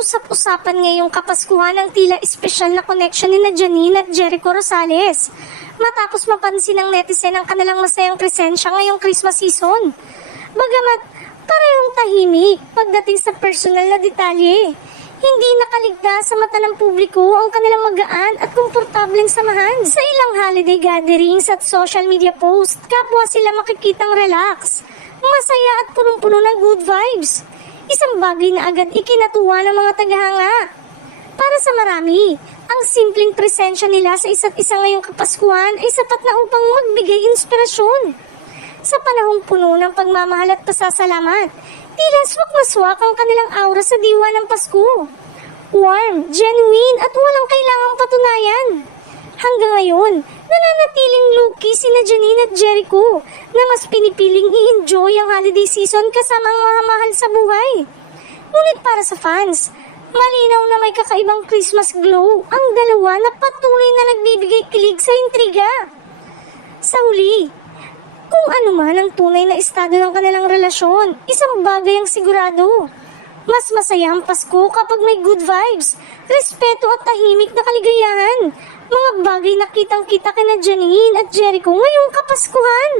Usap-usapan ngayong Kapaskuhan ang tila espesyal na connection ni na Janine at Jericho Rosales. Matapos mapansin ng netizen ang kanilang masayang presensya ngayong Christmas season. Bagamat parehong tahimik pagdating sa personal na detalye, hindi nakaligtas sa mata ng publiko ang kanilang magaan at komportableng samahan. Sa ilang holiday gatherings at social media posts, kapwa sila makikitang relax, masaya at punong-puno ng good vibes. Isang bagay na agad ikinatuwa ng mga tagahanga. Para sa marami, ang simpleng presensya nila sa isa't isa ngayong Kapaskuhan ay sapat na upang magbigay inspirasyon. Sa panahong puno ng pagmamahal at pasasalamat, tila swak na swak ang kanilang aura sa diwa ng Pasko. Warm, genuine at walang kailangang patunayan. Hanggang ngayon, nananatiling low-key sina Janine at Jericho na mas pinipiling i-enjoy ang holiday season kasama ang mga mahal sa buhay. Ngunit para sa fans, malinaw na may kakaibang Christmas glow ang dalawa na patuloy na nagbibigay kilig sa intriga. Sa huli, kung ano man ang tunay na estado ng kanilang relasyon, isang bagay ang sigurado. Mas masaya ang Pasko kapag may good vibes, respeto at tahimik na kaligayahan. Mga bagay na kitang-kita kina Janine at Jericho ngayong Kapaskuhan.